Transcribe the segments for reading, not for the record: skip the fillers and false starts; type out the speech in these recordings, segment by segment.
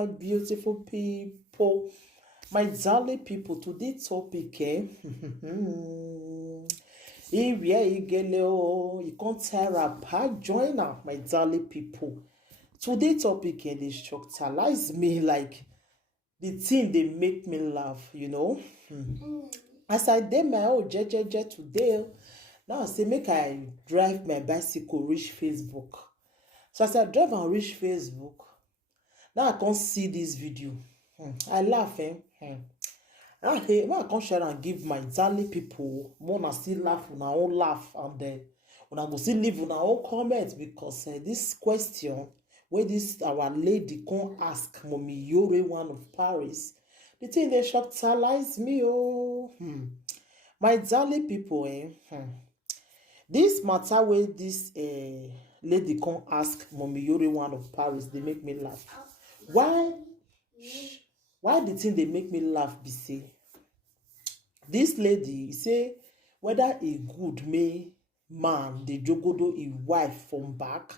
my beautiful people, my darling people. Today's topic, if you get you can't tell apart, join up, my darling people. Today's topic, they structuralize me like the thing they make me laugh, you know. As I did my own jejeje today, now I say make I drive my bicycle reach Facebook. So as I drive and reach Facebook, now I can't see this video. I laugh, I can't share and give my darling people more na still laugh, una own laugh, and una go still leave una own comment because this question where this our lady can ask Mommy Yore one of Paris, the thing they shockalize me, oh. My darling people, this matter where this lady can ask Mommy Yore one of Paris, they make me laugh. Why the thing they make me laugh be say this lady say whether a good man they jogodo a wife from back.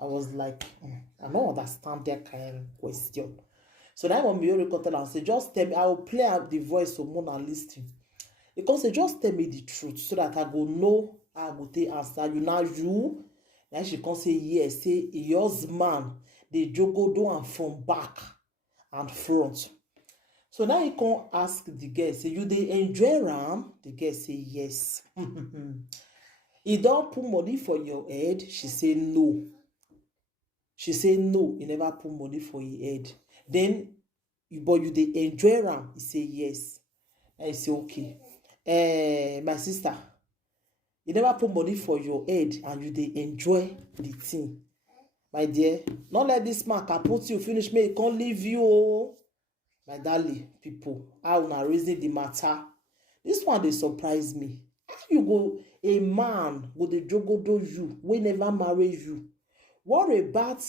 I was like, I don't understand that kind of question. So that Mommy Yore tell and say, just tell me, I will play out the voice of Mona listening. Because say just tell me the truth so that I go know I go take answer you. Now she can say yes, say yours man they jogodo and from back and front. So now you can ask the girl, say you they enjoy ram? The girl say yes. You don't put money for your head? She say no. She say no, you never put money for your head. Then but you they enjoy ram? He say yes. I say okay. My sister, you never put money for your head and you they enjoy the thing. My dear, not let this man can put you finish me, he can't leave you. Oh. My darling people, how una reason the matter? This one they surprise me. How you go a man go the jogodo you, we never marry you? What about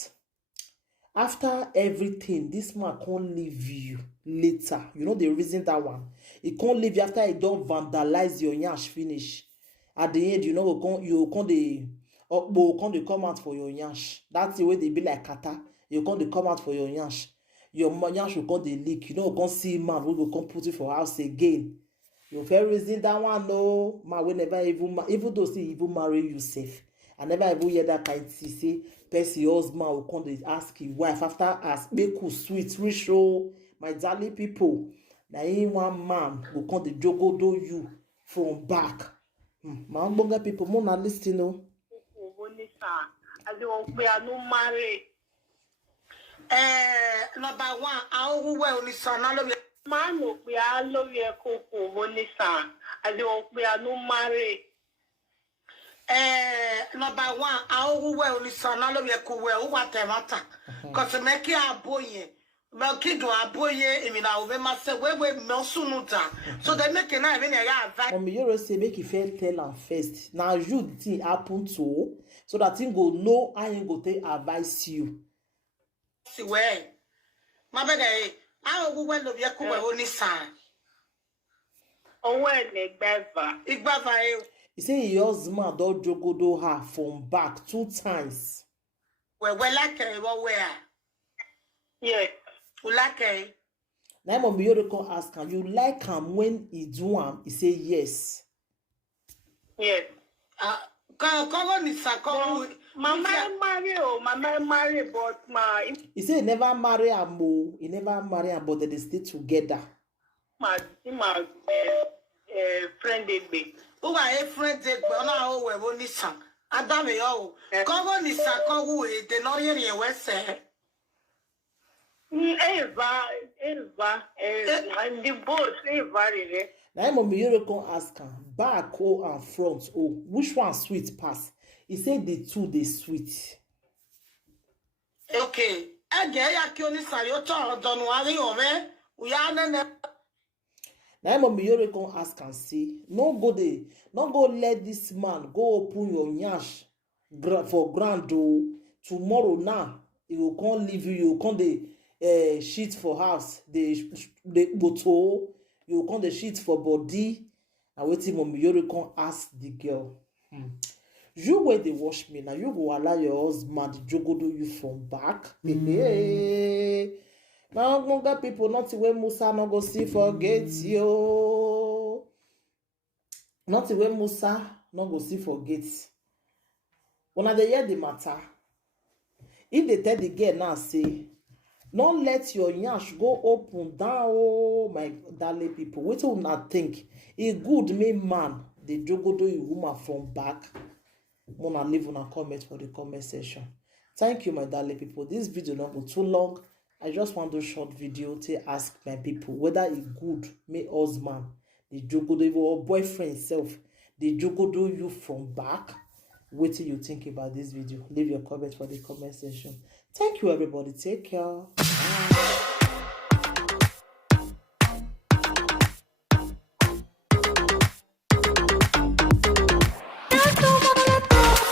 after everything, this man can't leave you later? You know the reason that one. He can't leave you after he don't vandalize your nyash finish. At the end, you know, you can't come out for your nyash. That's the way they be like kata. You can't come out for your nyash. Your nyash will come the leak. You know, can't see man who will come put it for house again. You very reason that one, no man will never even though say even marry you safe. I never even hear that kind of say person husband will come to ask his wife after ask make you sweet rich oh my darling people. Now in one man will come to jogodo you from back. My ogbonge people, more not listening, no. Number one, I will wear only son. I love you. Man, we are love your cocoa, only son. I don't we are no marry. Number one, I will wear only son. I love your cocoa, whatever. Because make you a boy. Well, kid, a boy, I mean, I will myself where no sooner. So they make an even a Mommy Yore say make you fair tell am first. Now you the thing happen to so that thing go know I ain't go take advise you. See where my baby, I will wear love your cocoa only son. Oh, well, Igbava. He say your husband don jogodo her from back 2 times. Well, like where? Yeah. Like Now Mommy Yore come ask him, you like him when he do am? He say yes. Yes. Come on, Mister. Come. Mama marry, but my. He say he never marry am o. He never marry am, but they stay together. My friend dey be. Who are a friend dey be? Ona o we only son. Adam yo. Come on, Mister. Come who dey not hear you we say. Eva, and the both Eva. Now Mommy Yore come ask him, back and front which one sweet pass? He said the two they sweet. Okay. Now Mommy Yore come ask and say, no go let this man go open your nyash for grand tomorrow now. He will come leave you. You will come the shit for house. The bottle. You will come the shit for body. And waiting Mommy Yore come ask the girl. You where they wash me now. You go allow your husband jogodo you from back. Now ogbonge people nothing wey Musa no go see forget yo. Nothing wey Musa no go see forget. Una dey hear the matter. If they tell the girl now say, don't let your yansh go open down, oh my darling people. Wetin una think? A good man dey jogodo a woman from back. Una leave una comment for the comment section. Thank you, my darling people. This video not go too long. I just want to short video to ask my people whether a good husband dey jogodo or boyfriend self dey jogodo you from back. What do you think about this video? Leave your comment for the comment section. Thank you, everybody. Take care. Bye.